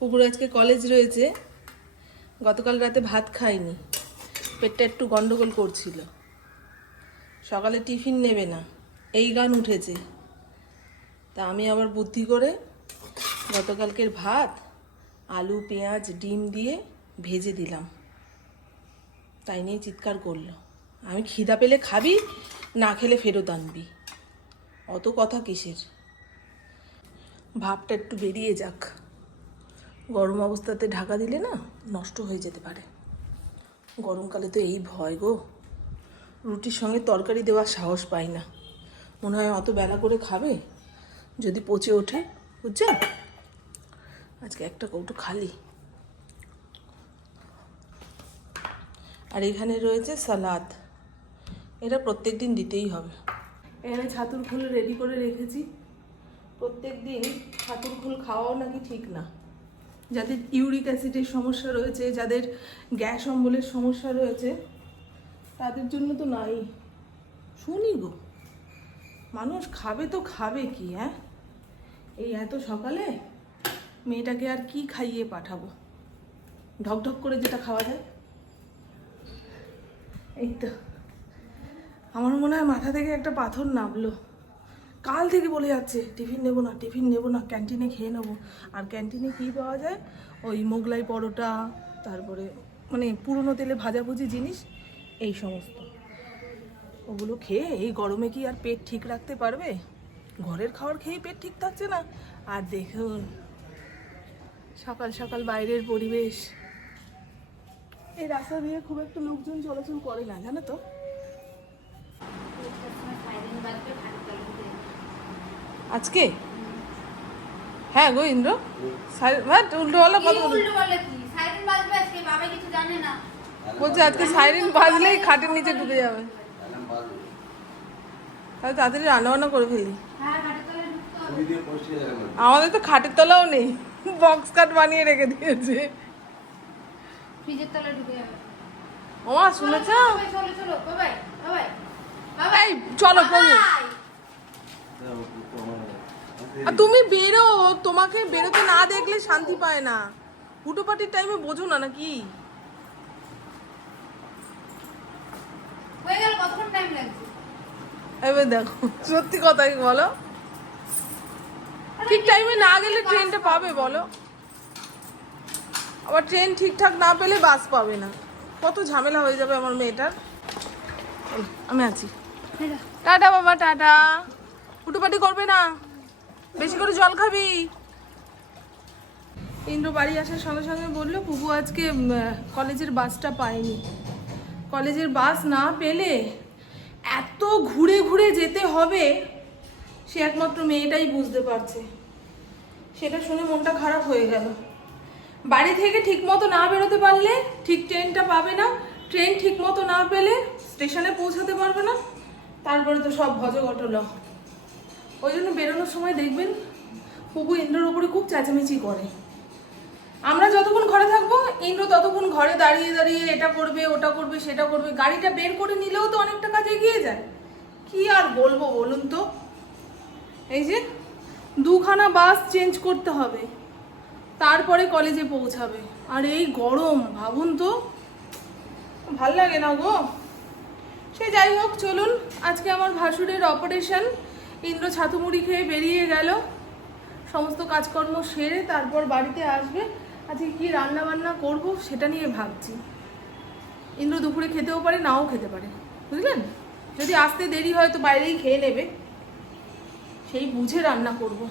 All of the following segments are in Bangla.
পুকুর আজকে কলেজ রয়েছে। গতকাল রাতে ভাত খাইনি। পেটটা একটু গন্ডগোল করছিল। সকালে টিফিন নেবে না। এই গান উঠেছে। তা আমি আবার বুদ্ধি করে গতকালকের ভাত, আলু, পেঁয়াজ, ডিম দিয়ে ভেজে দিলাম। তাই নিয়ে চিৎকার করল। আমি খিদা পেলে খাবি, না খেলে ফেরত আনবি। অত কথা কিসের? ভাবটা একটু বেরিয়ে যাক। গরম অবস্থাতে ঢাকা দিলে না নষ্ট হয়ে যেতে পারে। গরমকালে তো এই ভয় গো। রুটির সঙ্গে তরকারি দেওয়ার সাহস পাই না। মনে হয় অত বেলা করে খাবে, যদি পচে ওঠে, বুঝছেন? আজকে একটা কৌটো খালি। আর এখানে রয়েছে সালাদ। এটা প্রত্যেক দিন দিতেই হবে। এখানে ছাতুর ফুল রেডি করে রেখেছি। প্রত্যেক দিন ছাতুর ফুল খাওয়াও নাকি ঠিক না। যাদের ইউরিক অ্যাসিডের সমস্যা রয়েছে, যাদের গ্যাস অম্বলের সমস্যা রয়েছে, তাদের জন্য তো নাই। শুনি গো, মানুষ খাবে তো খাবে কি হ্যাঁ? এই এত সকালে মেয়েটাকে আর কি খাইয়ে পাঠাবো? ঢকঢক করে যেটা খাওয়া যায়। এই তো। আমার মনে হয় মাথা থেকে একটা পাথর নামলো। কাল থেকে বলে যাচ্ছে, টিফিন নেব না, টিফিন নেব না, ক্যান্টিনে খেয়ে নেব। আর ক্যান্টিনে কী পাওয়া যায়? ওই মোগলাই পরোটা, তারপরে মানে পুরনো তেলে ভাজাভুজি জিনিস, এই সমস্ত। ওগুলো খেয়ে এই গরমে কি আর পেট ঠিক রাখতে পারবে? ঘরের খাবার খেয়ে পেট ঠিক থাকছে না। আর দেখুন সকাল সকাল বাইরের পরিবেশ। এই রাস্তা দিয়ে খুব একটা লোকজন চলাচল করে না, জানো তো? আজকে? হ্যাঁ গো ইন্দ্র। উল্টোওয়ালা কথা বল- বলছে আজকে সাইরেন বাজলেই খাটের নিচে ঢুকে যাবে। তাহলে তাড়াতাড়ি রান্না করে ফেলি। আমাদের তো খাটের তলাও নেই। বক্স কাট বানিয়ে রেখে দিয়েছে। ফ্রিজের তলায় ঢুকে যাবে। ওমা শুনেছ? চলো চলো বাবাই বাবাই চলো প্রভু আর তুমি বেরো তোমাকে বেরোতে না দেখলে শান্তি পায় না। হুটো পাটির টাইমে বোঝো না নাকি? এবার দেখো সত্যি কথাই বলো? ঠিক টাইমে না গেলে ট্রেনটা পাবে বলো? আবার ট্রেন ঠিকঠাক না পেলে বাস পাবে না। কত ঝামেলা হয়ে যাবে আমার মেয়েটার। আমি আছি। টাটা বাবা টাটা। হুটোপাটি করবে না? বেশি করে জল খাবি। ইন্দ্র বাড়ি আসার সঙ্গে সঙ্গে বলল পুপু আজকে কলেজের বাসটা পায়নি। কলেজের বাস না পেলে এত ঘুরে ঘুরে যেতে হবে, সে একমাত্র মেয়েটাই বুঝতে পারছে। সেটা শুনে মনটা খারাপ হয়ে গেল। বাড়ি থেকে ঠিক মতো না বেরোতে পারলে ঠিক ট্রেনটা পাবে না, ট্রেন ঠিক মতো না পেলে স্টেশনে পৌঁছাতে পারবে না, তারপরে তো সব ভজ ঘটল ওই জন্য বেরোনোর সময় দেখবেন পুপু ইন্দ্রর উপরে খুব চেঁচামেচি করে। আমরা যতক্ষণ ঘরে থাকব, ইন্দ্র ততক্ষণ ঘরে দাঁড়িয়ে দাঁড়িয়ে এটা করবে, ওটা করবে, সেটা করবে। গাড়িটা বের করে নিলেও তো অনেকটা কাজ এগিয়ে যায়। কি আর বলব বলুন তো? এই যে দুখানা বাস চেঞ্জ করতে হবে, তারপরে কলেজে পৌঁছাবে। আর এই গরম, ভাবুন তো। ভালো লাগে না গো। সে যাই হোক, চলুন, আজকে আমার ভাসুরের অপারেশন ইন্দ্র ছাতুমুড়ি খেয়ে বেরিয়ে গেল। সমস্ত কাজকর্ম সেরে তারপর বাড়িতে আসবে। আজকে কি রান্না বান্না করব সেটা নিয়ে ভাবছি। ইন্দ্র দুপুরে খেতেও পারে, নাও খেতে পারে। বুঝলেন? যদি আসতে দেরি হয় তো বাইরেই খেয়ে নেবে। সেই বুঝে রান্না করব।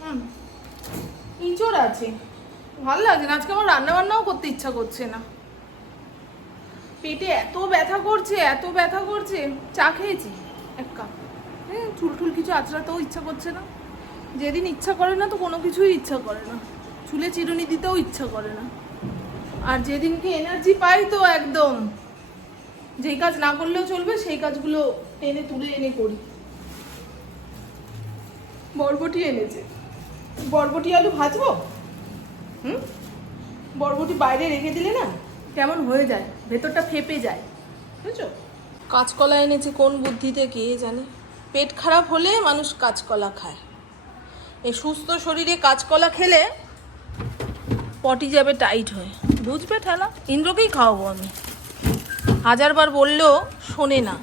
হুম, ইঁচড় আছে। ভালো লাগছে না, আজকে আমার রান্না বান্নাও করতে ইচ্ছা করছে না। পেটে এত ব্যথা করছে, এত ব্যথা করছে। চা খেয়েছি, এক কাপ। হ্যাঁ চুল টুল কিছু আঁচড়াতেও ইচ্ছা করছে না। যেদিন ইচ্ছা করে না, তো কোনো কিছুই ইচ্ছা করে না। চুলে চিরুনি দিতেও ইচ্ছা করে না। আর যেদিনকে এনার্জি পাই তো একদম। যেই কাজ না করলেও চলবে, সেই কাজগুলো টেনে তুলে এনে করি। বরবটি এনেছে। বরবটি আলু ভাজবো? হুম? বরবটি বাইরে রেখে দিলে না, কেমন হয়ে যায়, ভেতরটা ফেপে যায়। বুঝছ? কাঁচকলা এনেছে, কোন বুদ্ধিতে কে জানে? পেট খারাপ হলে মানুষ কাঁচকলা খায়। এই সুস্থ শরীরে কাঁচকলা খেলে পটি যাবে টাইট হয়ে। বুঝবে ঠেলা? ইন্দ্রকেই খাওয়াবো আমি। হাজারবার বললেও শোনে না।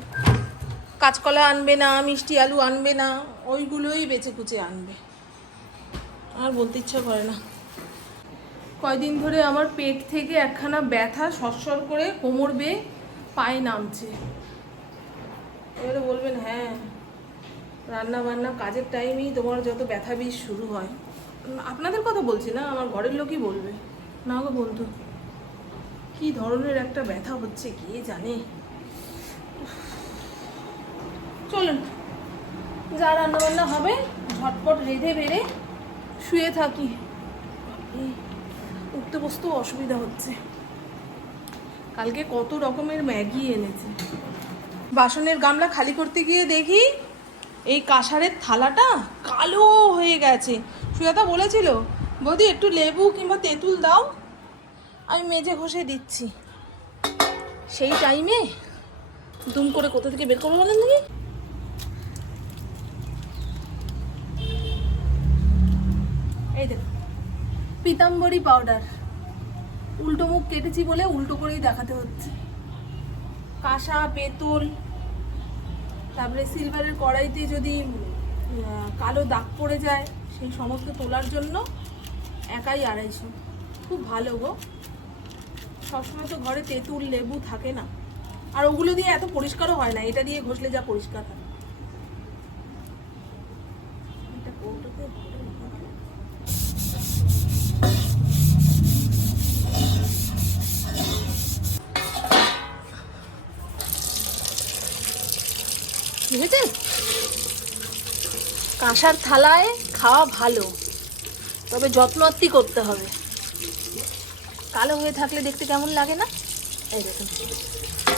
কাঁচকলা আনবে না, মিষ্টি আলু আনবে না, ওইগুলোই বেছে কুচে আনবে। আর বলতে ইচ্ছা করে না। কয়দিন ধরে আমার পেট থেকে একখানা ব্যথা সরসর করে কোমর বেয়ে পায়ে নামছে। এবারে বলবেন হ্যাঁ রান্না বান্না কাজের টাইমেই তোমার যত ব্যথা বিষ শুরু হয়। আপনাদের কথা বলছি না, আমার ঘরের লোকই বলবে। না গো বন্ধু, কি ধরনের একটা ব্যথা হচ্ছে কে জানে? চলুন, যা রান্না বান্না হবে, ঝটপট রেঁধে বেড়ে শুয়ে থাকি। উঠতে বসতেও অসুবিধা হচ্ছে। কালকে কত রকমের ম্যাগি এনেছে। বাসনের গামলা খালি করতে গিয়ে দেখি এই কাঁসারের থালাটা কালো হয়ে গেছে। সুজাতা বলেছিল, বৌদি, একটু লেবু কিংবা তেঁতুল দাও। আমি মেজে ঘষে দিচ্ছি। সেই টাইমে দুম করে কোথা থেকে বের করব বলেন নাকি এই দেখো পিতাম্বরী পাউডার উল্টো মুখ কেটেছি বলে উল্টো করেই দেখাতে হচ্ছে। কাঁসা পেতল তারপরে সিলভারের কড়াইতে যদি কালো দাগ পড়ে যায়, সেই সমস্ত তোলার জন্য একাই আড়াইশো। খুব ভালো গো। সবসময় তো ঘরে তেঁতুল, লেবু থাকে না। আর ওগুলো দিয়ে এত পরিষ্কারও হয় না, এটা দিয়ে ঘষলে যা পরিষ্কার হয় এটা কৌটোতে ভরে রাখা। বুঝেছেন কাঁসার থালায় খাওয়া ভালো, তবে যত্নআত্তি করতে হবে। কালো হয়ে থাকলে দেখতে কেমন লাগে না? এই দেখুন,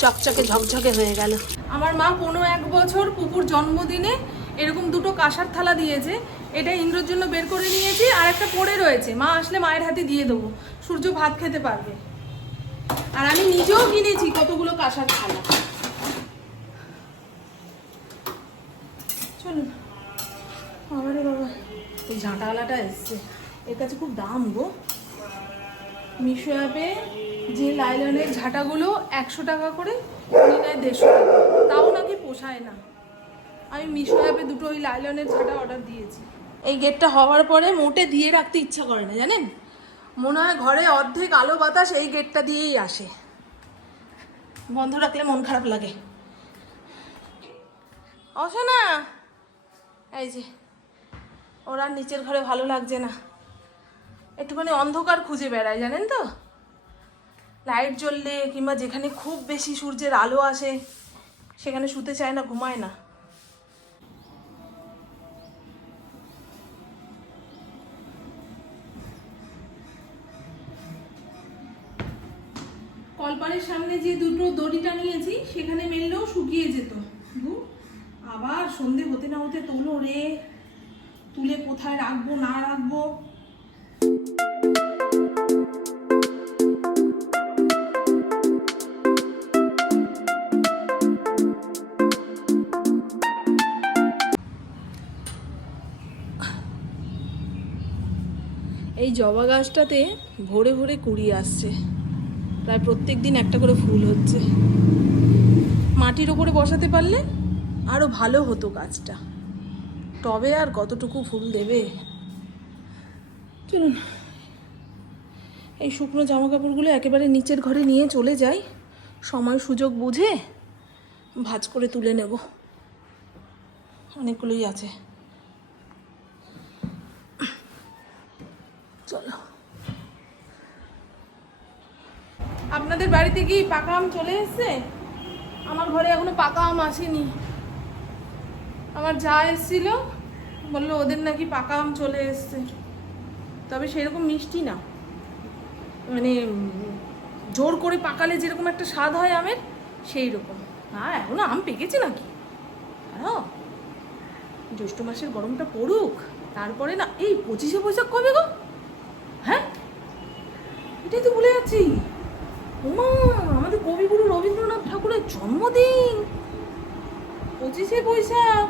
চকচকে ঝকঝকে হয়ে গেল। আমার মা কোনো এক বছর পুকুর জন্মদিনে এরকম দুটো কাঁসার থালা দিয়েছে। এটা ইন্দ্রর জন্য বের করে নিয়েছি, আর একটা পড়ে রয়েছে। মা আসলে মায়ের হাতে দিয়ে দেবো। সূর্য ভাত খেতে পারবে। আর আমি নিজেও কিনেছি কতগুলো কাঁসার থালা চলুন বাবারে বাবা ওই ঝাঁটাওয়ালাটা এসছে। এর কাছে খুব দাম গো। মিশো অ্যাপে যে লাইলনের ঝাঁটাগুলো একশো টাকা করে, উনি নেয় দেড়শো টাকা। তাও নাকি পোষায় না। আমি মিশো অ্যাপে দুটো ওই লাইলনের ঝাঁটা অর্ডার দিয়েছি। এই গেটটা হওয়ার পরে মোটে দিয়ে রাখতে ইচ্ছা করে না, জানেন? মনে হয় ঘরে অর্ধেক আলো বাতাস এই গেটটা দিয়েই আসে। বন্ধ রাখলে মন খারাপ লাগে। অসো না এই যে ওর নিচের ঘরে ভালো লাগছে না। একটুখানি অন্ধকার খুঁজে বেড়ায়, জানেন তো? লাইট জ্বললে কিংবা যেখানে খুব বেশি সূর্যের আলো আসে, সেখানে শুতে চায় না, ঘুমায় না। কলপারের সামনে যে দুটো দড়ি টানিয়েছি সেখানে মেললেও শুকিয়ে যেত। আবার সন্ধে হতে না হতে তোলো রে। তুলে কোথায় রাখব, না রাখব? এই জবা গাছটাতে ভোরে ভোরে কুড়ি আসছে। প্রায় প্রত্যেক দিন একটা করে ফুল হচ্ছে। মাটির ওপরে বসাতে পারলে আরও ভালো হতো গাছটা। টবে আর কতটুকু ফুল দেবে? চলুন। এই শুকনো জামা কাপড়গুলো একেবারে নিচের ঘরে নিয়ে চলে যাই। সময় সুযোগ বুঝে ভাজ করে তুলে নেব। অনেকগুলোই আছে। চলো। আপনাদের বাড়িতে কি পাকা আম চলে এসছে? আমার ঘরে এখনও পাকা আম আসেনি। আমার যা এসেছিল, বলল ওদের নাকি পাকা আম চলে এসছে। তবে সেরকম মিষ্টি না। মানে জোর করে পাকালে যেরকম একটা স্বাদ হয় আমের সেই রকম হ্যাঁ এখনও আম পেকেছে নাকি? হ্যাঁ। জ্যৈষ্ঠ মাসের গরমটা পড়ুক, তারপরে না, এই পঁচিশে বৈশাখ কবে গো? হ্যাঁ? এটাই তো ভুলে যাচ্ছি। আমাদের কবিগুরু রবীন্দ্রনাথ ঠাকুরের জন্মদিন। পঁচিশে বৈশাখ।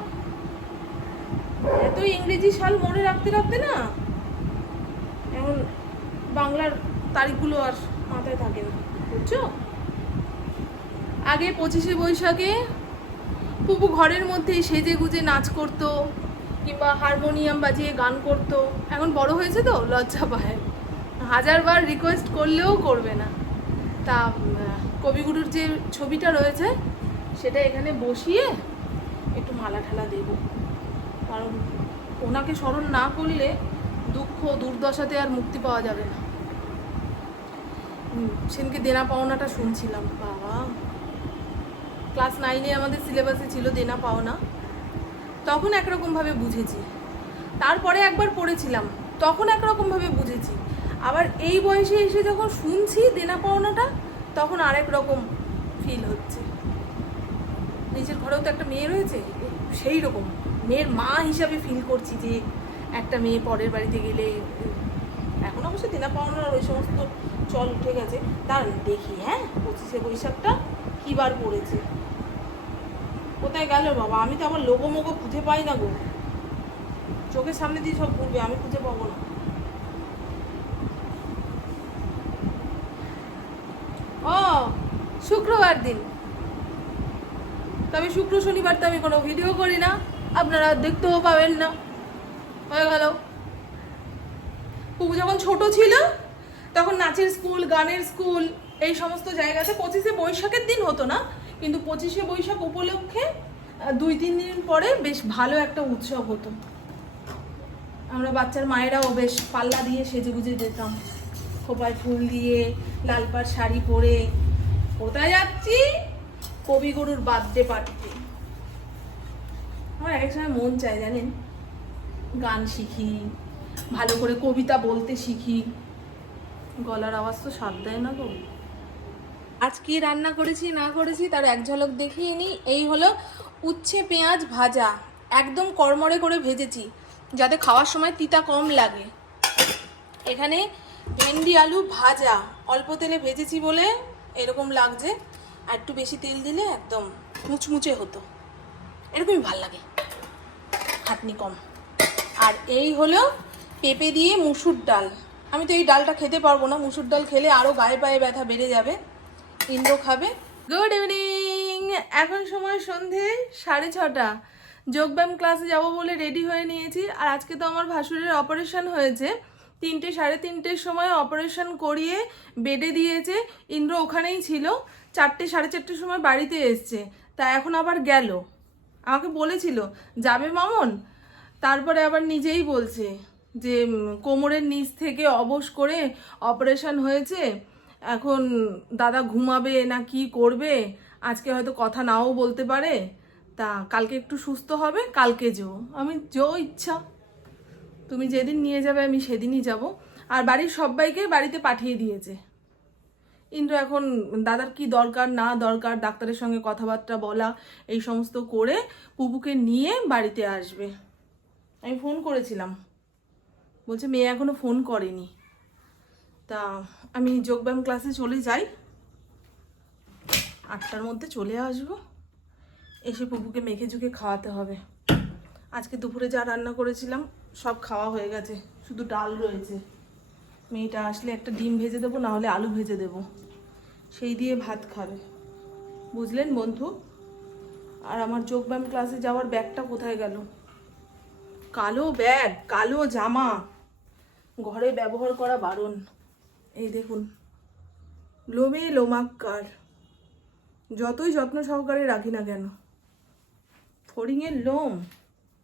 এত ইংরেজি সাল মনে রাখতে রাখতে না এখন বাংলার তারিখগুলো আর মাথায় থাকে না, বুঝছ? আগে পঁচিশে বৈশাখে পুপু ঘরের মধ্যেই সেজে গুজে নাচ করতো, কিংবা হারমোনিয়াম বাজিয়ে গান করতো। এখন বড় হয়েছে তো, লজ্জা পায়। হাজারবার রিকোয়েস্ট করলেও করবে না। তা কবিগুরুর যে ছবিটা রয়েছে, সেটা এখানে বসিয়ে একটু মালা ঠালা দেব। কারণ ওনাকে স্মরণ না করলে দুঃখ, দুর্দশাতে আর মুক্তি পাওয়া যাবে না। সেদিনকে দেনা পাওনাটা শুনছিলাম। বাবা। ক্লাস নাইনে আমাদের সিলেবাসে ছিল দেনা পাওনা। তখন একরকমভাবে বুঝেছি। তারপরে একবার পড়েছিলাম। তখন একরকমভাবে বুঝেছি। আবার এই বয়সে এসে যখন শুনছি দেনা পাওনাটা, তখন আরেক রকম ফিল হচ্ছে। নিজের ঘরেও তো একটা মেয়ে রয়েছে, সেই রকম। মেয়ের মা হিসাবে ফিল করছি যে একটা মেয়ে পরের বাড়িতে গেলে, এখন অবশ্য দেনা পাওনার ওই সমস্ত চল উঠে গেছে। দাঁড়ান, দেখি হ্যাঁ? পঁচিশে বৈশাখটা কী বার পড়েছে? কোথায় গেল বাবা? আমি তো আমার লোগো মোগো খুঁজে পাই না গো। চোখের সামনে দিয়ে সব ঘুরবে, আমি খুঁজে পাবো না। ও, শুক্রবার দিন। তবে শুক্র শনিবার তো আমি কোনো ভিডিও করি না। আপনারা দেখতেও পাবেন না। হয়ে গেল। পুপু যখন ছোট ছিল, তখন নাচের স্কুল, গানের স্কুল, এই সমস্ত জায়গাতে পঁচিশে বৈশাখের দিন হতো না। কিন্তু পঁচিশে বৈশাখ উপলক্ষে দুই, তিন দিন পরে বেশ ভালো একটা উৎসব হতো। আমরা বাচ্চার মায়েরাও বেশ পাল্লা দিয়ে সেজে গুজে যেতাম। খোপায় ফুল দিয়ে, লাল পাড় শাড়ি পরে, কোথায় যাচ্ছি? কবিগুরুর বার্থডে পার্টিতে। আমার এক এক সময় মন চায়, জানেন? গান শিখি, ভালো করে কবিতা বলতে শিখি। গলার আওয়াজ তো সাথ দেয় না গো। আজ কি রান্না করেছি, না করেছি, তার এক ঝলক দেখিয়ে নিই। এই হলো উচ্ছে পেঁয়াজ ভাজা, একদম কড়মড়ে করে ভেজেছি, যাতে খাওয়ার সময় তিতা কম লাগে। এখানে ভেন্ডি আলু ভাজা, অল্প তেলে ভেজেছি বলে এরকম লাগছে। আর একটু বেশি তেল দিলে একদম মুচমুচে হতো। এরকমই ভালো লাগে। খাটনি কম। আর এই হলো পেঁপে দিয়ে মুসুর ডাল। আমি তো এই ডালটা খেতে পারব না। মুসুর ডাল খেলে আরও গায়ে পায়ে ব্যথা বেড়ে যাবে। ইন্দ্র খাবে। গুড ইভিনিং এখন সময় সন্ধে সাড়ে ছটা। যোগব্যায়াম ক্লাসে যাব বলে রেডি হয়ে নিয়েছি। আর আজকে তো আমার ভাসুরের অপারেশন হয়েছে। তিনটে, সাড়ে তিনটের সময় অপারেশন করিয়ে বেডে দিয়েছে। ইন্দ্র ওখানেই ছিল। চারটে, সাড়ে চারটের সময় বাড়িতে এসছে। তা এখন আবার গেল। আমাকে বলেছিল, যাবে মামন? তারপরে আবার নিজেই বলছে যে কোমরের নিচ থেকে অবশ করে অপারেশন হয়েছে, এখন দাদা ঘুমাবে না কি করবে, আজকে হয়তো কথা নাও বলতে পারে, তা কালকে একটু সুস্থ হবে, কালকে যেও। আমি, যেও ইচ্ছা। তুমি যেদিন নিয়ে যাবে আমি সেদিনই যাব। আর বাড়ির সবাইকে বাড়িতে পাঠিয়ে দিয়েছে। ইন্দ্র এখন দাদার কি দরকার, না দরকার, ডাক্তারের সঙ্গে কথাবার্তা বলা, এই সমস্ত করে পুপুকে নিয়ে বাড়িতে আসবে। আমি ফোন করেছিলাম। বলছে, মেয়ে এখনও ফোন করেনি। তা আমি যোগব্যায়াম ক্লাসে চলে যাই। আটটার মধ্যে চলে আসব। এসে পুপুকে মেখে ঝুঁকে খাওয়াতে হবে। আজকে দুপুরে যা রান্না করেছিলাম, সব খাওয়া হয়ে গেছে। শুধু ডাল রয়েছে। মেয়েটা আসলে একটা ডিম ভেজে দেবো, না হলে আলু ভেজে দেবো। সেই দিয়ে ভাত খাবে। বুঝলেন বন্ধু? আর আমার যোগব্যায়াম ক্লাসে যাওয়ার ব্যাগটা কোথায় গেল? কালো ব্যাগ, কালো জামা। ঘরে ব্যবহার করা বারণ। এই দেখুন লোমে লোমাক্কার। যতই যত্ন সহকারে রাখি না কেন। ফড়িংয়ের লোম,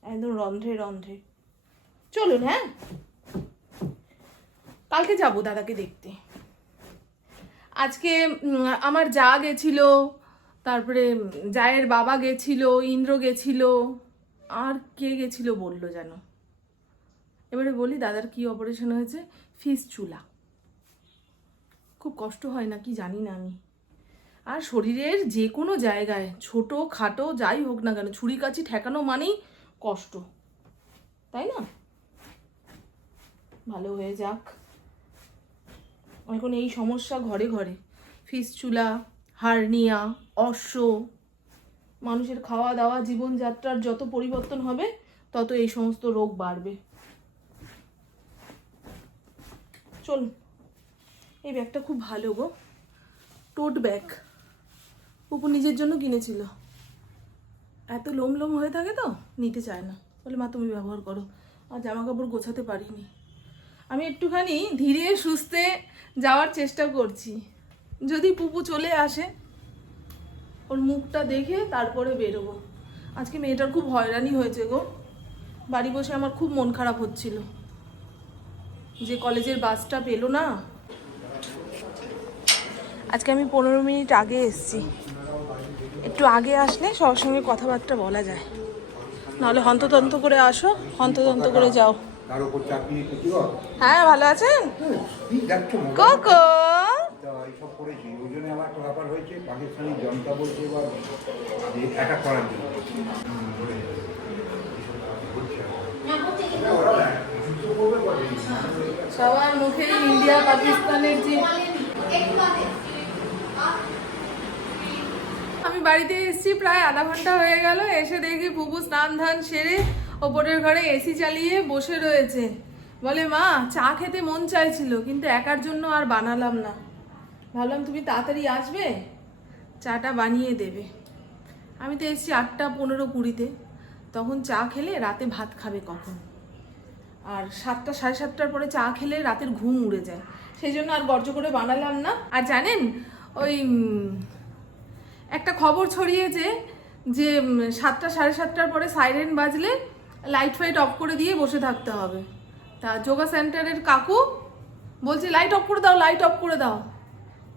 একদম রন্ধ্রে রন্ধ্রে। চলুন হ্যাঁ? কালকে যাব দাদাকে দেখতে। আজকে আমার যা গেছিল, তারপরে জায়ের বাবা গেছিল, ইন্দ্র গেছিল, আর কে গেছিল বলল যেন? এবারে বলি, দাদার কি অপারেশন হয়েছে? ফিস চুলা। খুব কষ্ট হয় না, কি জানি না আমি। আর শরীরের যে কোনো জায়গায়, ছোট, খাটো, যাই হোক না কেন ছুরি কাছি ঠেকানো মানেই কষ্ট। তাই না? ভালো হয়ে যাক। এখন এই সমস্যা ঘরে ঘরে। ফিসচুলা হার্নিয়া, অশ্ব। মানুষের খাওয়া দাওয়া জীবনযাত্রার যত পরিবর্তন হবে, তত এই সমস্ত রোগ বাড়বে। চল এই ব্যাগটা খুব ভালো গো। টোট ব্যাগ। পুপু নিজের জন্য কিনেছিল। এত লোম লোম হয়ে থাকে তো, নিতে চায় না। বলে, মা, তুমি ব্যবহার করো। আর জামা কাপড় গোছাতে পারিনি। আমি একটুখানি ধীরে সুস্থে যাওয়ার চেষ্টা করছি। যদি পুপু চলে আসে, ওর মুখটা দেখে তারপরে বেরোবো। আজকে মেয়েটার খুব হয়রানি হয়েছে গো। বাড়ি বসে আমার খুব মন খারাপ হচ্ছিল। যে কলেজের বাসটা পেল না। আজকে আমি পনেরো মিনিট আগে এসেছি। একটু আগে আসলে সবার সঙ্গে কথাবার্তা বলা যায়। নাহলে হন্ততন্ত করে আসো হন্ততন্ত করে যাও। তার উপর চাকরি কিছু হ্যাঁ ভালো আছেন? কি? কোকো? এইসব করেছি। ওই জন্য আমার একটা ব্যাপার হয়েছে পাকিস্তানি জনতা বলছে এবার যে অ্যাটাক করার জন্য। সবার মুখে ইন্ডিয়া পাকিস্তানের যে আমি বাড়িতে এসেছি প্রায় আধা ঘণ্টা হয়ে গেল। এসে দেখি ফুপু স্নান ধান সেরে ওপরের ঘরে এসি চালিয়ে বসে রয়েছে। বলে, মা, চা খেতে মন চাইছিল, কিন্তু একার জন্য আর বানালাম না। ভাবলাম, তুমি তাড়াতাড়ি আসবে? চাটা বানিয়ে দেবে। আমি তো এসেছি আটটা পনেরো কুড়িতে। তখন চা খেলে রাতে ভাত খাবে কখন? আর সাতটা, সাড়ে সাতটার পরে চা খেলে রাতের ঘুম উড়ে যায়। সেই জন্য আর গর্জ করে বানালাম না। আর জানেন, ওই একটা খবর ছড়িয়েছে যে সাতটা, সাড়ে সাতটার পরে সাইরেন বাজলে লাইট ফাইট অফ করে দিয়ে বসে থাকতে হবে। তা যোগা সেন্টারের কাকু বলছে লাইট অফ করে দাও লাইট অফ করে দাও।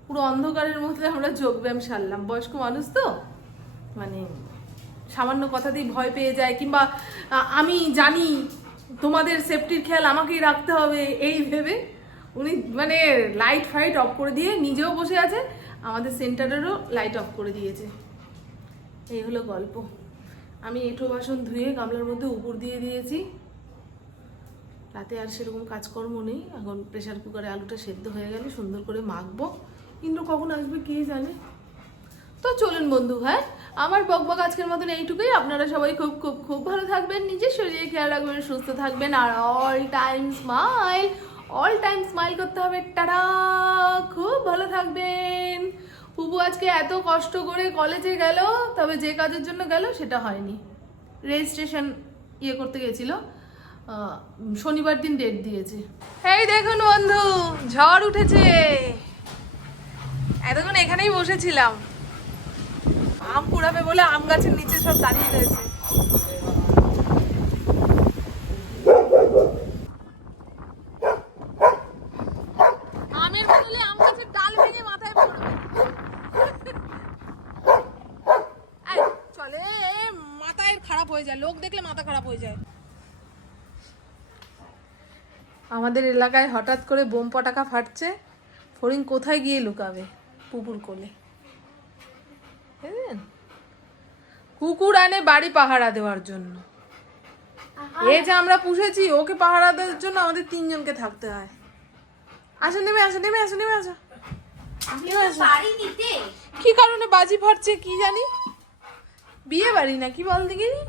পুরো অন্ধকারের মধ্যে আমরা যোগব্যায়াম সারলাম। বয়স্ক মানুষ তো? মানে সামান্য কথাতেই ভয় পেয়ে যায়, কিংবা আমি জানি তোমাদের সেফটির খেয়াল আমাকেই রাখতে হবে, এই ভেবে উনি মানে লাইট ফাইট অফ করে দিয়ে নিজেও বসে আছে, আমাদের সেন্টারেরও লাইট অফ করে দিয়েছে। এই হলো গল্প। আমি এঁঠো বাসন ধুয়ে গামলার মধ্যে উপর দিয়ে দিয়েছি। রাতে আর সেরকম কাজকর্ম নেই। এখন প্রেশার কুকারে আলুটা সেদ্ধ হয়ে গেলে সুন্দর করে মাখবো। কিন্তু কখন আসবে কে জানে? তো চলুন বন্ধু হ্যাঁ আমার বকবক আজকের মতন এইটুকুই। আপনারা সবাই খুব খুব খুব ভালো থাকবেন, নিজের শরীরে খেয়াল রাখবেন, সুস্থ থাকবেন, আর all time smile all time smile করতে হবে। টাটা! খুব ভালো থাকবেন। পুপু আজকে এত কষ্ট করে কলেজে গেল, তবে যে কাজের জন্য গেল সেটা হয়নি। রেজিস্ট্রেশন ইয়ে করতে গেছিল শনিবার দিন ডেট দিয়েছে। এই দেখুন বন্ধু, ঝড় উঠেছে। এতক্ষণ এখানেই বসেছিলাম। আম কুড়াবে বলে আম গাছের নিচে সব দাঁড়িয়ে রয়েছে আমের বদলে আম গাছের ডাল ভেঙে মাথায় পড়বে এই, চলে এ, মাথায় খারাপ হয়ে যায়। লোক দেখলে মাথা খারাপ হয়ে যায়। আমাদের এলাকায় হঠাৎ করে বোম পটাকা ফাটছে। ফরিং কোথায় গিয়ে লুকাবে পুকুর কোলে? কুকুর আনে বাড়ি পাহারা দেওয়ার জন্য। এ যে আমরা পুষেছি ওকে পাহারা দেওয়ার জন্য আমাদের তিনজনকে থাকতে হয়। আসো নেমে আসো নেমে আসো নেমে আসো। নেমে আসো। কি কারণে বাজি ফাটছে কি জানি? বিয়ে বাড়ি নাকি বল দিকে